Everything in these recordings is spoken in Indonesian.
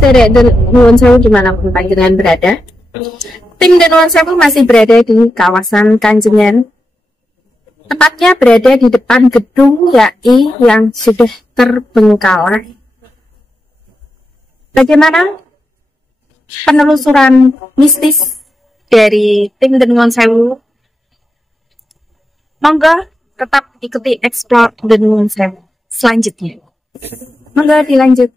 Sederek Nuwun Sewu dimanapun panjenengan berada, tim Nuwun Sewu masih berada di kawasan Kanjengan, tepatnya berada di depan gedung YAI yang sudah terbengkalai. Bagaimana penelusuran mistis dari tim Nuwun Sewu? Monggo tetap ikuti explore Nuwun Sewu selanjutnya. Monggo dilanjut.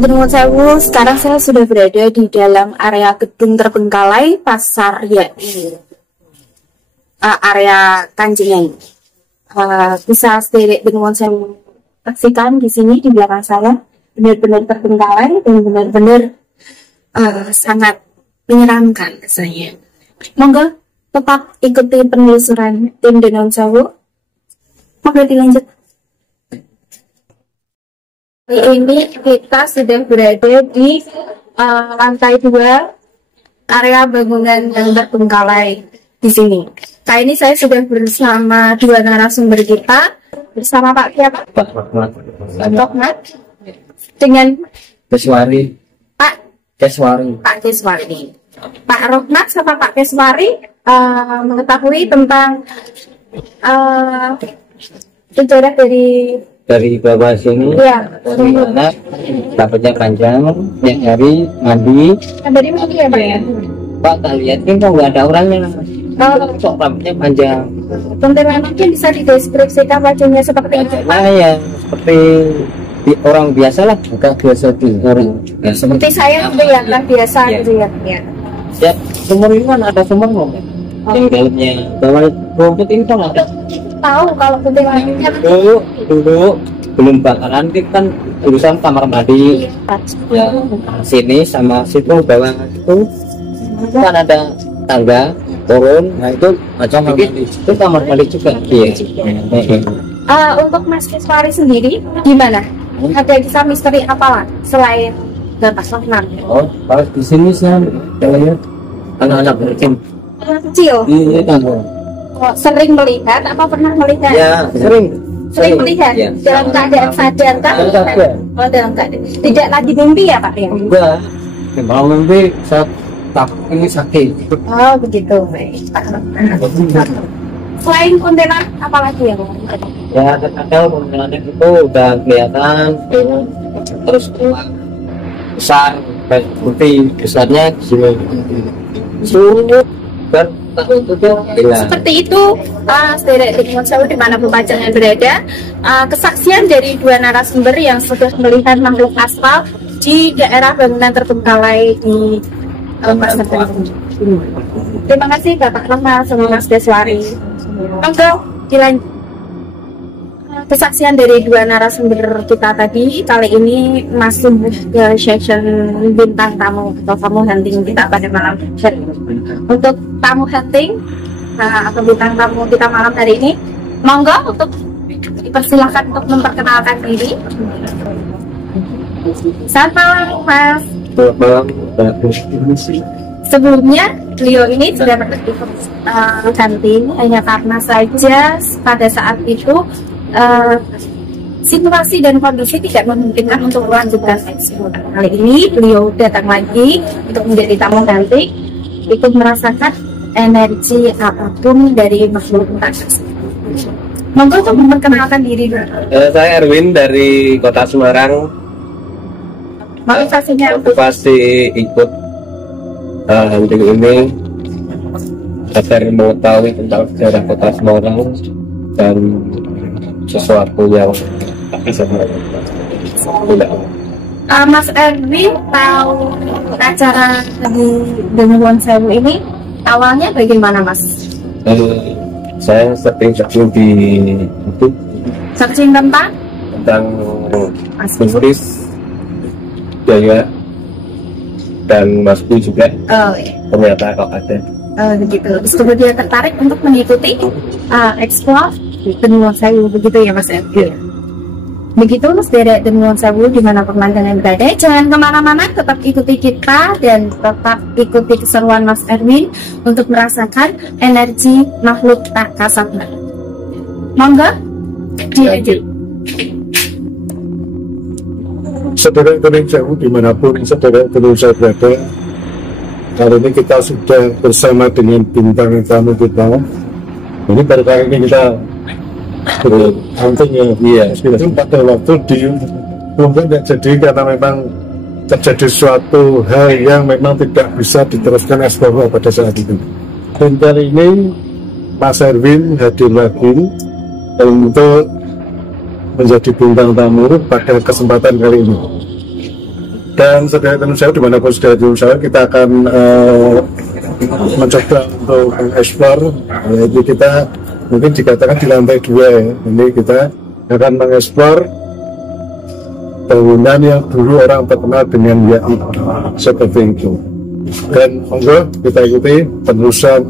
Nuwun Sewu, sekarang saya sudah berada di dalam area gedung terbengkalai Pasar YAI, area Kanjengan. Bisa sederek Nuwun Sewu saksikan di sini di belakang saya benar-benar terbengkalai dan benar-benar sangat menyeramkan rasanya. Monggo tetap ikuti penelusuran tim Nuwun Sewu. Monggo dilanjut. Ini kita sudah berada di lantai 2 area bangunan yang terbengkalai di sini. Kali ini saya sudah bersama 2 narasumber kita, bersama Pak siapa? Pak Rohmat dengan Keswari. Pak Keswari. Pak Keswari. Pak Rohmat sama Pak Keswari mengetahui tentang sejarah dari bawah sini, ya, karena dapatnya panjang, yang hari mandi. dari mana ya Pak ya? Pak, tak lihat kan kok nggak ada orangnya. Kok rambutnya panjang. Kuntilanaknya bisa dideskripsikan wajahnya seperti apa? Nah, ya seperti orang biasa lah, bukan biasa di orang. Ya, Seperti saya gitu ya, kan biasa Ya. gitu ya. Ya, sumur ini kan ada sumur loh. Yang dalamnya bawah rumput ini kan ada. Tahu kalau kuntilanaknya Dulu belum bakaran kan urusan kamar mandi. Ya, sini sama situ bawah itu kan ada tangga turun, nah itu macam itu kamar mandi juga. Iya. Untuk Mas Keswari sendiri gimana? Ada kisah misteri apa lah selain Bapak Rohmat? Oh, kalau di sini saya lihat anak-anak berkim. Kecil. Iya kan. Sering melihat apa pernah melihat? Ya, sering Melihat ya. dalam keadaan sadar kan? Dalam keadaan. Oh, dalam keadaan. Tidak lagi mimpi ya Pak ya? Enggak. Kalau mimpi saya takut ini sakit. Oh begitu, baik Pak. Selain kuntilanak apalagi yang Ya, kadang kuntilanak itu udah kelihatan terus besar, putih besarnya gini. Suruh seperti itu. Sederek Nuwun Sewu dimanapun panjenengan berada, kesaksian dari 2 narasumber yang sudah melihat makhluk aspal di daerah bangunan terbengkalai di Pasar Kanjengan. Terima kasih Bapak Rohmat sama Mas Keswari. Monggo dilanjut. Kesaksian dari 2 narasumber kita tadi kali ini masuk ke session bintang tamu atau tamu hunting kita pada malam hari. Untuk tamu hunting atau bintang tamu kita malam hari ini, monggo untuk dipersilahkan untuk memperkenalkan diri. Selamat malam Mas. Selamat malam. Sebelumnya beliau ini sudah berarti hunting, hanya karena saja pada saat itu situasi dan kondisi tidak memungkinkan untuk melanjutkan ekspor. Kali ini beliau datang lagi untuk menjadi tamu hunting, ikut merasakan energi apapun dari makhluk tersebut. Monggo untuk memperkenalkan diri. Saya Erwin dari Kota Semarang. Motivasinya Motivasi ikut hunting ini agar mengetahui tentang sejarah Kota Semarang dan sesuatu yang tak bisa Mas Erwin tahu acara di Nuwun Sewu ini awalnya bagaimana Mas? Saya sering di YouTube Searching tentang mistis Jaya dan Masku juga. Oh iya. Ternyata kok ada. Begitu. Terus kemudian tertarik untuk mengikuti explore Nuwun Sewu begitu ya Mas Erwin. Begitu sederek dan nuwun sewu dimanapun panjenengan berada, jangan kemana-mana, tetap ikuti kita dan tetap ikuti keseruan Mas Erwin untuk merasakan energi makhluk tak kasat. Monggo dilanjut. Saudara Indonesia dimanapun saudara Indonesia berada, kali ini kita sudah bersama dengan bintang tamu kita. Ini baru kali ini kita berhentinya, iya. Itu pada waktu di mungkin jadi karena memang terjadi suatu hal yang memang tidak bisa diteruskan eksplor pada saat itu. Dan kali ini Mas Erwin hadir lagi untuk menjadi bintang tamu pada kesempatan kali ini. Dan saudara Indonesia dimanapun saudara Indonesia, kita akan mencoba untuk mengeksplor, yaitu kita mungkin dikatakan di lantai 2 ya. Ini kita akan mengeksplor bangunan yang dulu orang terkenal dengan YAI seperti itu. Dan monggo kita ikuti penerusan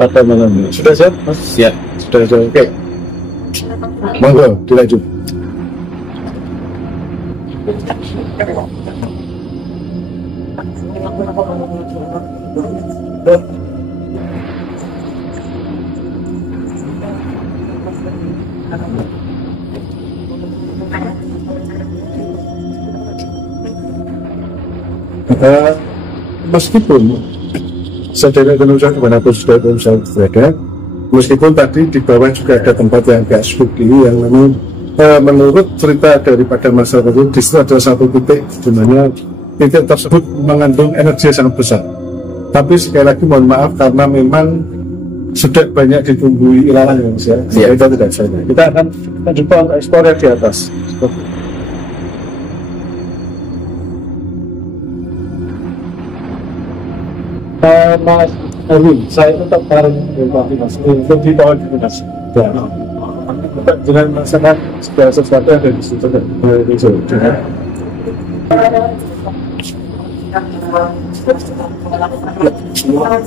pada malam ini. Sudah siap, Mas? Siap. Sudah siap. Oke. Monggo dilanjut. Meskipun saudara Indonesia dimanapun saudara Indonesia berada, meskipun tadi di bawah juga ada tempat yang agak spooky yang memang menurut cerita daripada masyarakat itu, di situ ada satu titik di mana titik tersebut mengandung energi yang sangat besar. Tapi sekali lagi mohon maaf karena memang sudah banyak ditumbuhi ilalang yang besar. Ya, kita tidak saja. Kita akan mencoba eksplor di atas. Mas Erwin, saya tetap bareng dengan Mas untuk di bawah di Mas. Ya. Dengan masakan segala sesuatu yang ada di situ.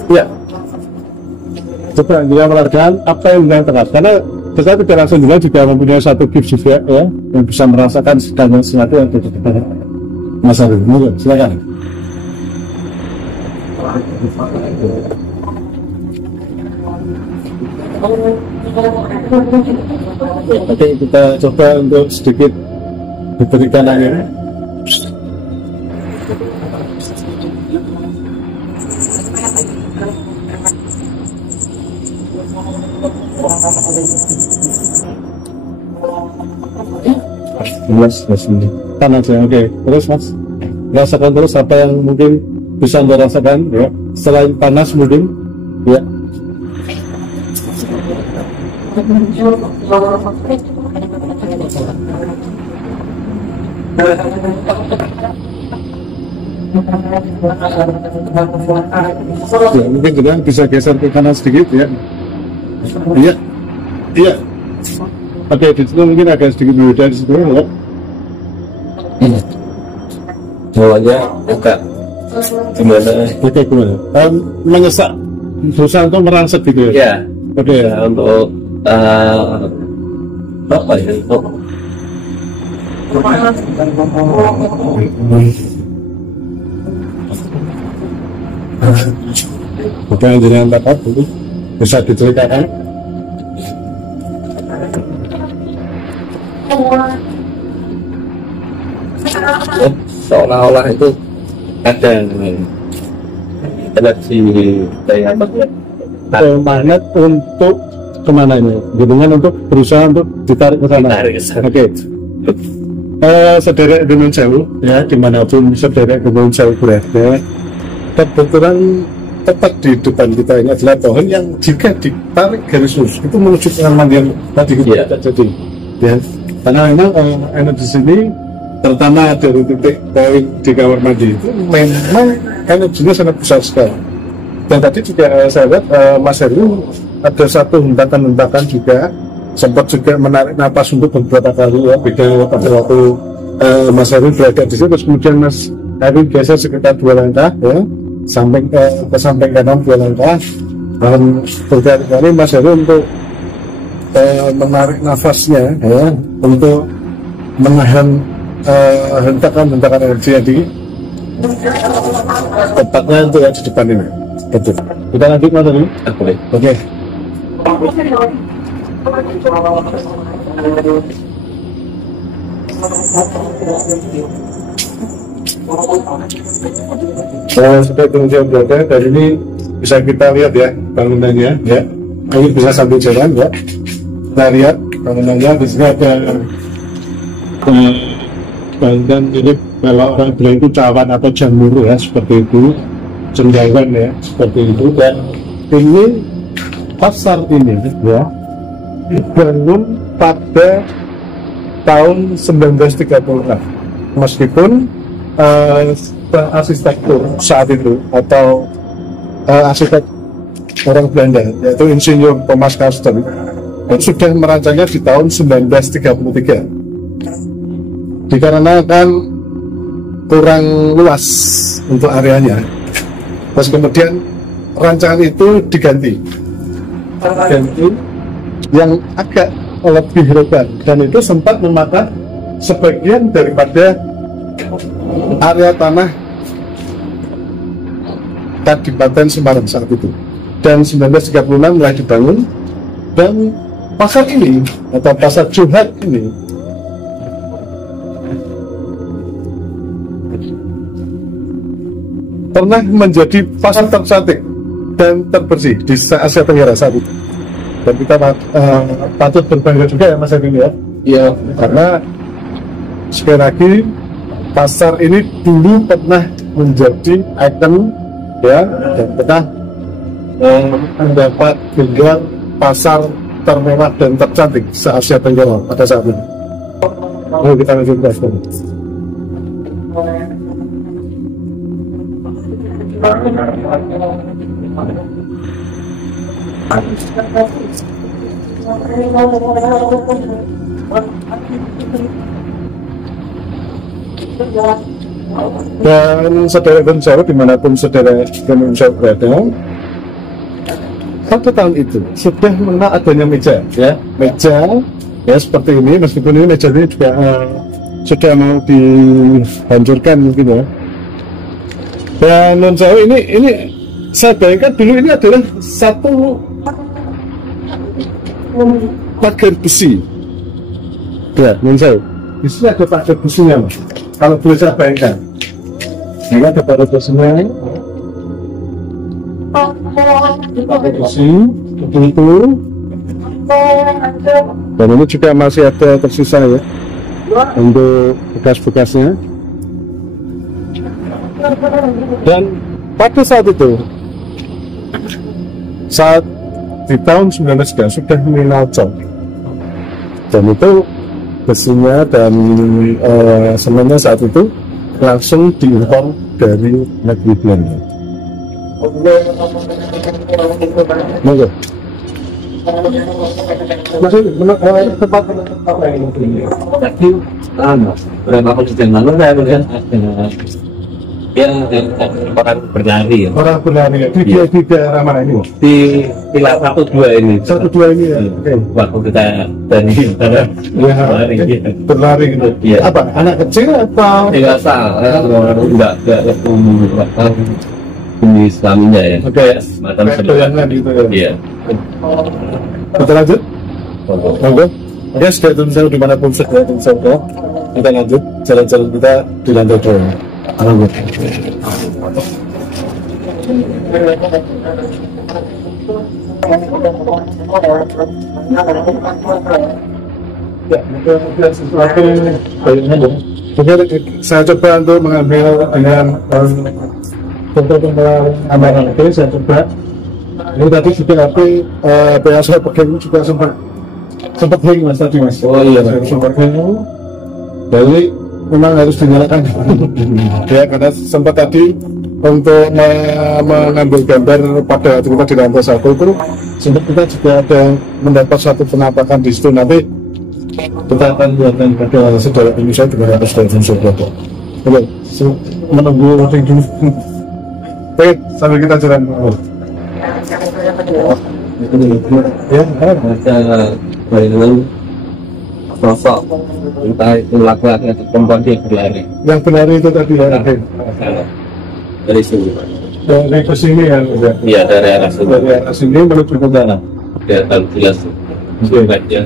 Ya. Coba kita merasakan apa yang dengan terang, karena kita tidak langsung juga mempunyai satu gift juga ya, yang bisa merasakan segala sesuatu yang ada di depan Mas Erwin. Silakan. Oke, kita coba untuk sedikit diberikan air. Panas ya, oke. Terus Mas, rasakan terus apa yang mungkin bisa Anda rasakan ya, selain panas mungkin ya. Ya, mungkin juga bisa geser ke kanan sedikit ya. Iya, iya. Oke, di situ mungkin agak sedikit berbeda di situ ya. Bawahnya buka. Gimana? Oke, gimana? Menyesak, susah untuk merangsek gitu ya? Ya. Oke, Ya, untuk apa ya? Untuk bukan jenengan dapat itu bisa diceritakan. ya, seolah-olah itu ada energi kayak Magnet untuk kemana ini? Dengan untuk berusaha untuk ditarik ke sana. Oke. Saudara Indonesia ya, dimanapun saudara Indonesia berada, kebetulan tepat di depan kita ini adalah pohon yang jika ditarik garis lurus itu menuju ke yang tadi kita jadi ya, karena memang energi sini terutama dari titik poin di kamar mandi itu memang energinya sangat besar sekali. Dan tadi juga saya lihat Mas Heru ada satu hentakan-hentakan juga, sempat juga menarik napas untuk beberapa kali ya, beda pada waktu Mas Heru berada di situ. Terus kemudian Mas Heru geser sekitar 2 langkah ya, samping ke samping kanan 2 langkah, dan berkali-kali Mas Heru untuk menarik nafasnya ya, untuk menahan hentakan energi yang di tempatnya untuk yang di depan ini. Betul. Kita lanjut mas tadi? Boleh. Oke. Seperti kemudian berada dari ini bisa kita lihat ya bangunannya ya. Ini bisa sambil jalan ya. Kita lihat bangunannya di sini ada bangunan ini kalau orang bilang itu cawan atau jamur ya seperti itu, cendawan ya seperti itu. Dan ini pasar ini ya dibangun pada tahun 1936 meskipun arsitektur saat itu atau arsitek orang Belanda yaitu Insinyur Thomas Carsten sudah merancangnya di tahun 1933 dikarenakan kurang luas untuk areanya. Terus kemudian rancangan itu diganti yang agak lebih lebar dan itu sempat memakan sebagian daripada area tanah Kadipaten Semarang saat itu. Dan 1936 mulai dibangun dan pasar ini atau pasar Johat ini pernah menjadi pasar tercantik dan terbersih di Asia Tenggara saat itu. Dan kita patut berbangga juga ya Mas Edwin ya. Iya. Karena sekali lagi pasar ini dulu pernah menjadi ikon ya dan pernah mendapat gelar pasar termewah dan tercantik se Asia Tenggara pada saat ini. Lalu kita lanjutkan. Dan saudara dan saudara dimanapun saudara dan saudara berada, pada tahun itu sudah mengenal adanya meja ya, meja ya seperti ini, meskipun ini meja ini juga sudah mau dihancurkan mungkin ya. Dan non saya ini saya bayangkan dulu ini adalah satu pagar besi ya non saya. Di sini ada pagar besinya mas. Kalau boleh saya bayangkan, ini ada pagar besinya. Pakai besi seperti itu dan ini juga masih ada tersisa ya untuk bekas-bekasnya. Dan pada saat itu saat di tahun 19 sudah menocok dan itu besinya dan semuanya saat itu langsung diimpor dari negeri Belanda. Monggo. Masih tempat apa ini? Tapi berapa kali lalu saya melihat orang berlari ya. Orang berlari ya. Di daerah mana ini? Di pilar 1-2 ini. 1-2 ini ya. Waktu kita dari berlari gitu. Iya. Apa? Anak kecil atau? Dewasa. Enggak jenis kelaminnya ya. Oke. Macam sebenarnya gitu ya. Iya. Kita lanjut. Monggo. Oke, sudah tentu dimanapun sudah tentu kita lanjut jalan-jalan kita di lantai 2. Lanjut. Ya, mungkin sesuatu bayangnya. Saya coba untuk mengambil dengan contoh-contoh amalan itu saya coba. Ini tadi juga yang saya pegang juga sempat hang mas tadi mas. Oh iya. Sempat hang. Jadi memang harus dinyalakan. Ya karena sempat tadi untuk mengambil gambar pada kita di lantai 1 itu sempat kita juga ada mendapat satu penampakan di situ. Nanti kita akan buatkan pada saudara Indonesia dengan atas dari saudara. Oke, menunggu loading dulu. Oke, sambil kita jalan. Ya, baca bayangan sosok entah itu laki-laki atau perempuan dia berlari. Yang berlari itu tadi ya, Dari sini. dari ke sini ya udah. Iya, dari arah sini. Dari arah sini menuju ke sana. Kelihatan jelas. Ya.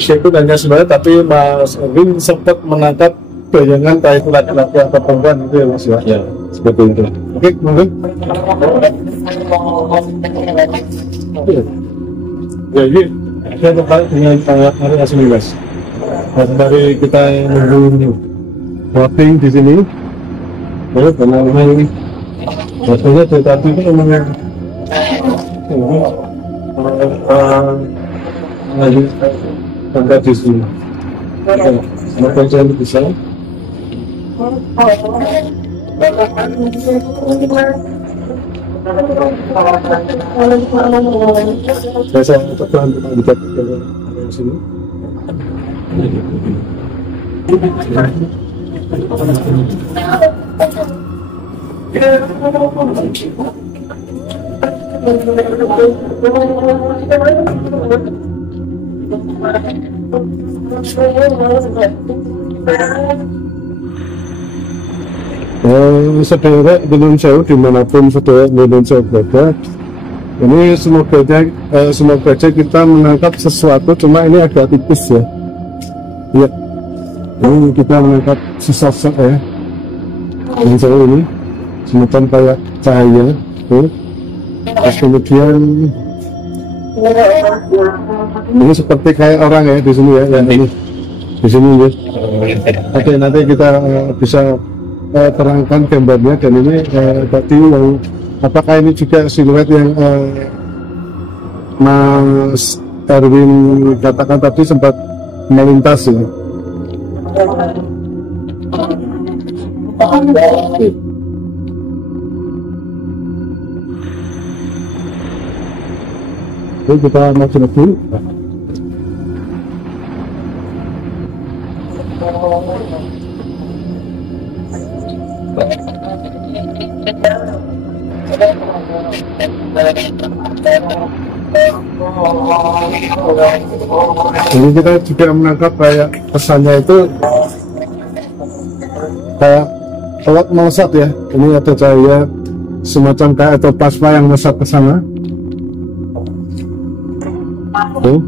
Itu hanya sebenarnya, tapi Mas Erwin sempat menangkap bayangan entah itu laki-laki atau perempuan itu ya Mas ya. Ya, Seperti itu. Oke, mungkin. Ya, ini saya tertarik dengan sangat area sini Mas. Dari kita nunggu voting di sini, terus memang ini biasanya dari tadi itu memang lagi angkat di sini. Maka saya bisa. Saya tekan kita ke sini. Saudara Gunung Sewu dimanapun saudara Gunung Sewu berada, ini semoga aja kita menangkap sesuatu, cuma ini agak tipis ya. Ya, ini kita menangkap sesosok ya. Gunung Sewu ini semacam kayak cahaya, terus kemudian ini seperti kayak orang ya di sini ya, yang ini di sini ya. Oke, nanti kita bisa terangkan gambarnya, dan ini tadi yang apakah ini juga siluet yang Mas Erwin katakan tadi sempat melintas ya. Oke, kita maju lagi. Jadi kita juga menangkap kayak pesannya itu kayak alat melesat ya. Ini ada cahaya semacam kayak atau plasma yang melesat ke sana. Tuh.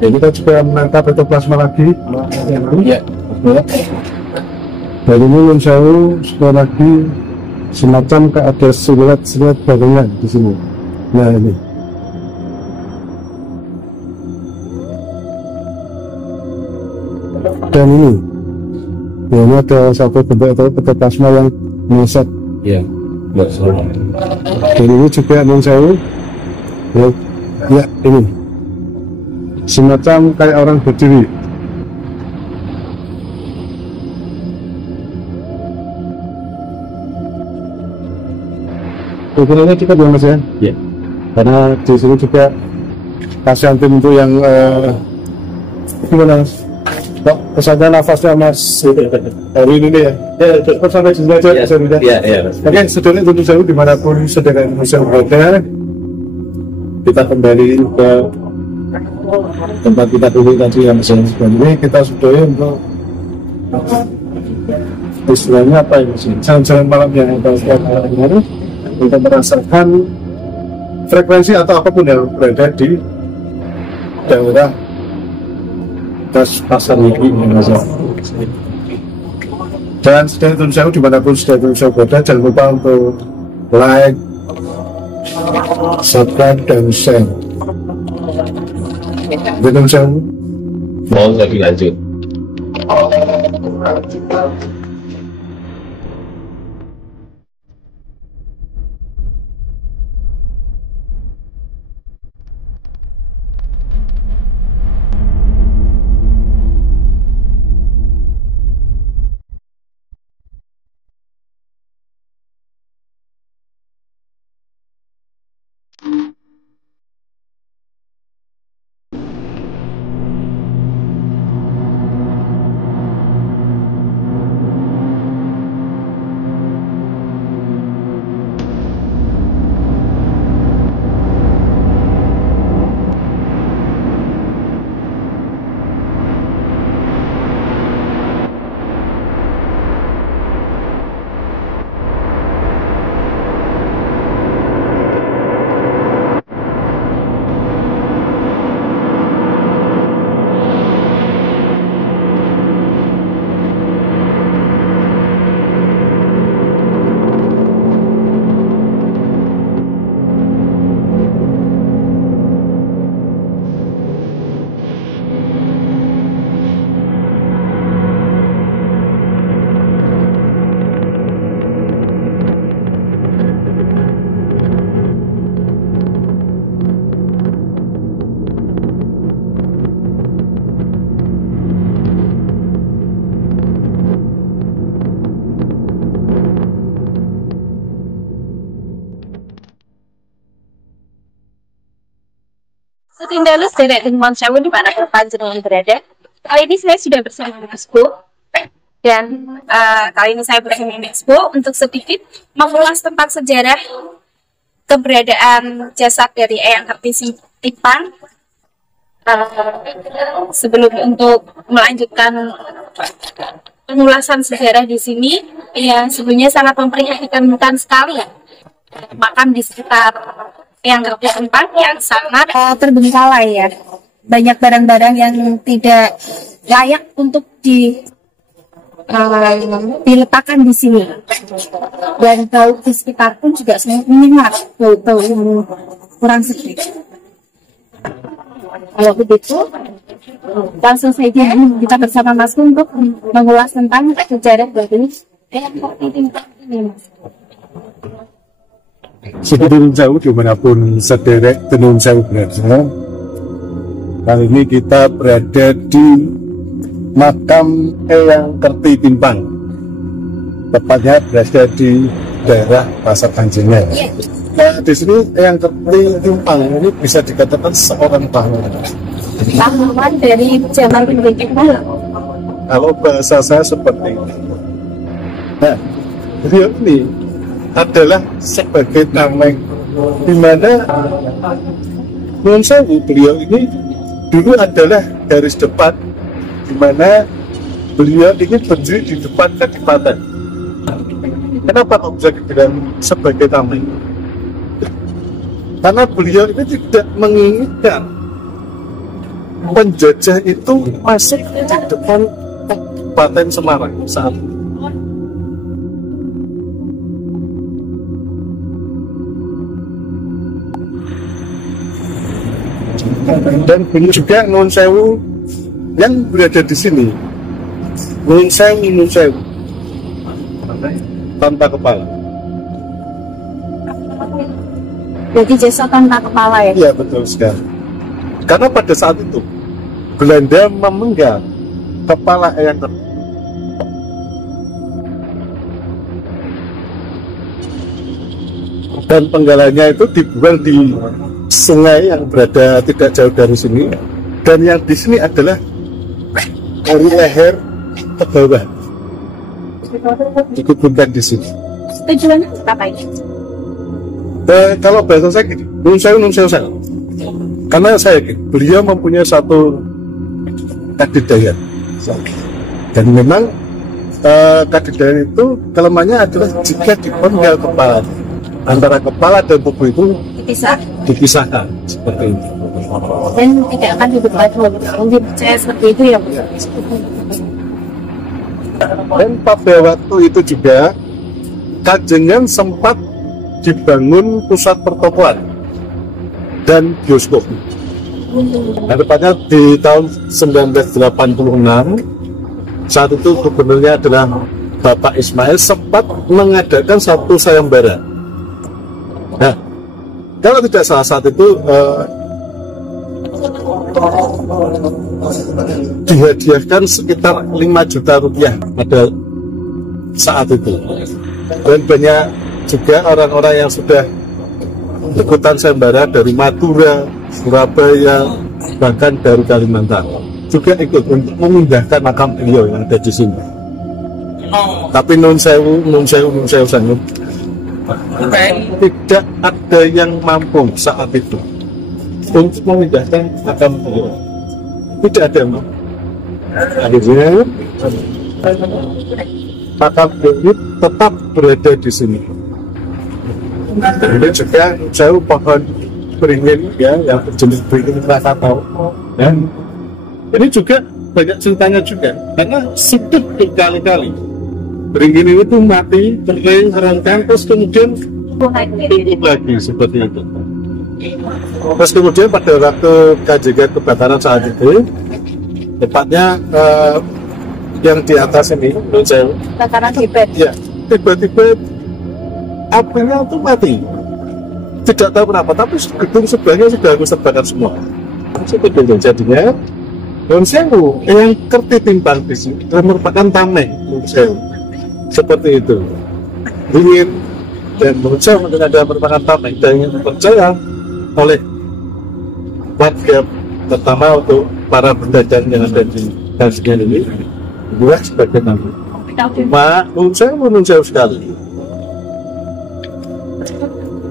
Ya, kita juga menangkap itu plasma lagi. Ya. Dari Gunung Sewu sekali lagi semacam kayak ada siluet bayangan di sini. Nah ini. Dan ini, ya, ini ada satu bentuk atau plasma yang melesat. Ya. Dan ini juga Gunung Sewu. Ya, ini semacam kayak orang berdiri. Ukurannya cukup ya Mas ya? Ya. Karena di sini juga kasihan tim itu yang gimana Mas? Kok kesannya nafasnya Mas hari ini ya? Ya, cepat sampai sini aja. Ya. Oke, saudara Gunung Sewu dimanapun saudara Indonesia berada, kita kembali ke tempat kita dulu tadi yang ini kita sudahi untuk istilahnya apa ya sih, jalan-jalan malam yang kita lakukan untuk merasakan frekuensi atau apapun yang berada di daerah pasar ini. Dan saudara Gunung Sewu dimanapun saudara Gunung Sewu berada, jangan lupa untuk like, subscribe, dan share. Gunung Sewu Mau lebih lanjut. Saking dalu derek dengan sewu di mana panjenengan berada. Kali ini saya sudah bersama Mas Bu. Dan kali ini saya bersama Mas Bu untuk sedikit mengulas tentang sejarah keberadaan jasad dari Eyang Kerti Timpang. Sebelum untuk melanjutkan pengulasan sejarah di sini, ya sebelumnya sangat memprihatinkan sekali ya. Makam di sekitar Eyang Kerti Timpang yang sangat terbengkalai ya. Banyak barang-barang yang tidak layak untuk diletakkan di sini. Dan bau di sekitar pun juga sangat menyengat, bau yang kurang sedikit. Kalau begitu, langsung saja kita bersama Mas untuk mengulas tentang sejarah dari Eyang Kerti Timpang ini, Mas. Sebelum jauh dimanapun sederek tenun sewu berada, kali ini kita berada di makam Eyang Kerti Timpang, tepatnya berada di daerah Pasar Kanjengan. Nah, di sini Eyang Kerti Timpang ini bisa dikatakan seorang pahlawan. Pahlawan dari zaman pendidikan. Kalau bahasa saya seperti ini. Nah, beliau ini adalah sebagai tameng, di mana Nuwun Sewu, beliau ini dulu adalah garis depan, di mana beliau ingin berdiri di depan kadipaten. Kenapa kok bisa dibilang sebagai tameng? Karena beliau ini tidak menginginkan penjajah itu masuk di depan Kabupaten Semarang saat itu. Dan beliau juga Nuwun Sewu yang berada di sini, Nuwun Sewu tanpa kepala. Jadi jasa tanpa kepala ya? Iya, betul sekali. Karena pada saat itu Belanda memenggal kepala Eyang Kerti. Dan penggalannya itu dibuang di sungai yang berada tidak jauh dari sini, dan yang di sini adalah dari leher ke bawah dikuburkan di sini. Tujuannya apa ini? Kalau bahasa saya gini, Nuwun Sewu saya, karena saya yakin beliau mempunyai satu kadidayan, dan memang kadidayan itu kelemahannya adalah jika dipenggal kepala, antara kepala dan tubuh itu dipisahkan seperti ini. Dan tidak akan dibuat mungkin percaya seperti itu ya, Bu. Dan pada waktu itu juga Kanjengan sempat dibangun pusat pertokoan dan bioskop. Nah, tepatnya di tahun 1986, saat itu gubernurnya adalah Bapak Ismail, sempat mengadakan satu sayembara. Nah, kalau tidak salah saat itu dihadiahkan sekitar 5 juta rupiah pada saat itu. Dan banyak juga orang-orang yang sudah ikutan sayembara dari Madura, Surabaya, bahkan dari Kalimantan juga ikut untuk memindahkan makam beliau yang ada di sini. Tapi Nuwun Sewu sangat tidak ada yang mampu saat itu untuk memindahkan makam beliau. Tidak ada yang mampu. Akhirnya makam beliau tetap berada di sini. Kemudian juga jauh pohon beringin ya, yang berjenis beringin Krakatau. Dan ini juga banyak ceritanya juga, karena sudah berkali-kali beringin itu mati, kering, renggang, terus kemudian tumbuh lagi seperti itu. Terus kemudian pada waktu kejadian kebakaran saat itu, tepatnya yang di atas ini, Kebakaran hebat. ya, tiba-tiba apinya itu mati. Tidak tahu kenapa, tapi gedung sebelahnya sudah harus terbakar semua. Seperti itu jadinya. Nuwun Sewu Eyang Kerti Timpang di sini merupakan tameng Nuwun Sewu. Seperti itu. Ingin dan Nuwun Sewu ada merupakan tameng dan ingin percaya oleh warga, pertama untuk para pedagang yang ada di Dasgen ini juga sebagai tamu. Cuma menurut saya sekali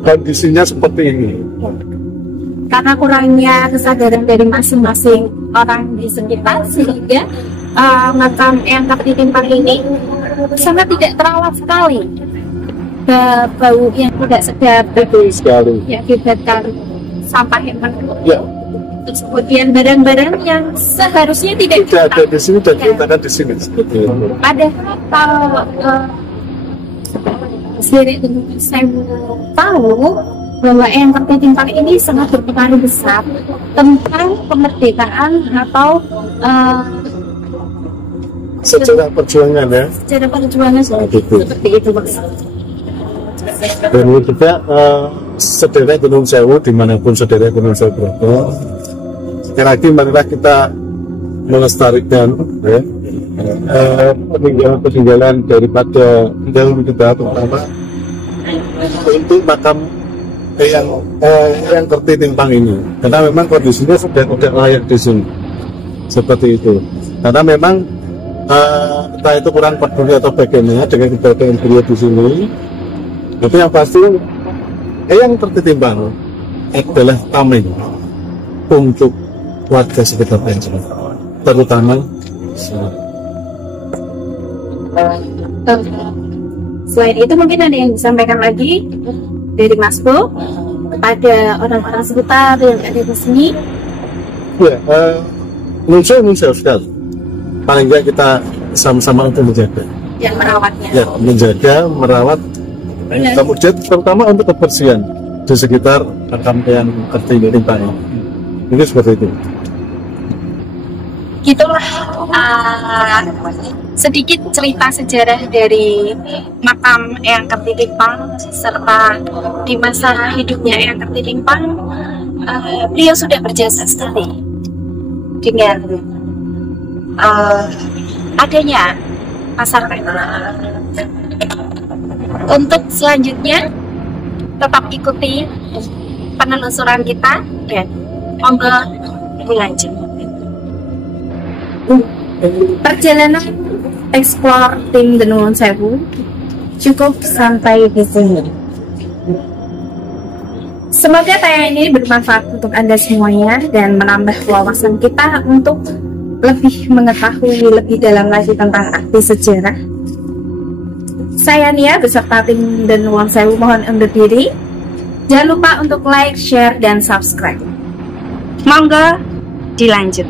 kondisinya seperti ini karena kurangnya kesadaran dari masing-masing orang di sekitar, sehingga makam Eyang Kartitimpang ini sangat tidak terawat sekali. Bau yang tidak sedap sekali yang akibatkan sampah yang menumpuk. ya. Terus kemudian barang-barang yang seharusnya tidak Ada di sini dan diletakkan di sini seperti itu. padahal kalau sendiri saya tahu bahwa Eyang Kartitimpang ini sangat berpengaruh besar tentang kemerdekaan atau Sejarah perjuangan ya. sejarah perjuangan seperti itu Mas. Dan juga saudara Gunung Sewu dimanapun saudara Gunung Sewu berada, sekali lagi marilah kita melestarikan ya, peninggalan daripada pendahulu kita, terutama untuk makam Eyang Kartitimpang ini, karena memang kondisinya sudah tidak layak di sini seperti itu, karena memang entah itu kurang peduli atau bagaimana dengan keberadaan beliau di sini. Tapi yang pasti Eyang Kartitimpang adalah tameng untuk warga sekitar Tenjo, terutama selain itu mungkin ada yang disampaikan lagi dari Mas Bo kepada orang-orang sekitar yang ada di sini. ya, menurut saya sekali paling nggak kita sama-sama untuk menjaga, Yang merawatnya. ya, menjaga, merawat, kemudian terutama untuk kebersihan di sekitar makam Eyang Kartitimpang ini seperti itu. Gitulah sedikit cerita sejarah dari makam Eyang Kartitimpang, serta di masa hidupnya Eyang Kartitimpang beliau sudah berjasa sekali dengan adanya pasar rental. Untuk selanjutnya tetap ikuti penelusuran kita dan monggo dilanjut. Perjalanan eksplor tim Nuwun Sewu cukup sampai di sini. Semoga tayangan ini bermanfaat untuk Anda semuanya dan menambah wawasan kita untuk lebih mengetahui lebih dalam lagi tentang arti sejarah. Saya Nia beserta tim Nuwun Sewu mohon undur diri. Jangan lupa untuk like, share, dan subscribe. Monggo dilanjut.